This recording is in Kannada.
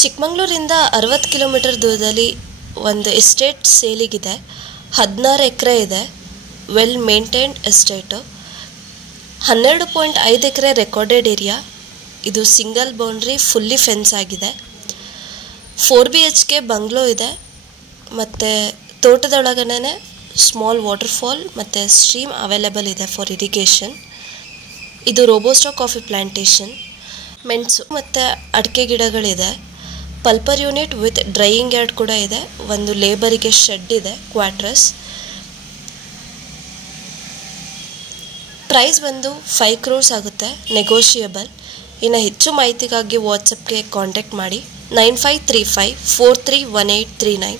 ಚಿಕ್ಕಮಗಳೂರಿಂದ 60 ಕಿಲೋಮೀಟರ್ ದೂರದಲ್ಲಿ ಒಂದು ಎಸ್ಟೇಟ್ ಸೇಲಿಗಿದೆ. 16 ಎಕರೆ ಇದೆ. Well maintained estate. 12.5 acre recorded area. ಇದು ಸಿಂಗಲ್ ಬೌಂಡ್ರಿ, ಫುಲ್ಲಿ ಫೆನ್ಸ್ ಆಗಿದೆ. 4 BHK ಬಂಗ್ಲೋ ಇದೆ. ಮತ್ತು ತೋಟದೊಳಗನೆ ಸ್ಮಾಲ್ ವಾಟರ್ಫಾಲ್ ಮತ್ತು ಸ್ಟ್ರೀಮ್ ಅವೈಲೇಬಲ್ ಇದೆ ಫಾರ್ ಇರಿಗೇಷನ್. ಇದು ರೋಬೋಸ್ಟಾ ಕಾಫಿ ಪ್ಲಾಂಟೇಶನ್. ಮೆಣಸು ಮತ್ತು ಅಡಿಕೆ ಗಿಡಗಳಿದೆ. Pulper unit with drying yard ಕೂಡ ಇದೆ. ಒಂದು ಲೇಬರಿಗೆ ಶೆಡ್ ಇದೆ, ಕ್ವಾರ್ಟರ್ಸ್. ಪ್ರೈಸ್ ಬಂದು 5 crores ಆಗುತ್ತೆ, ನೆಗೋಷಿಯಬಲ್. ಇನ್ನು ಹೆಚ್ಚು ಮಾಹಿತಿಗಾಗಿ ವಾಟ್ಸಪ್ಗೆ ಕಾಂಟ್ಯಾಕ್ಟ್ ಮಾಡಿ 9535 431839.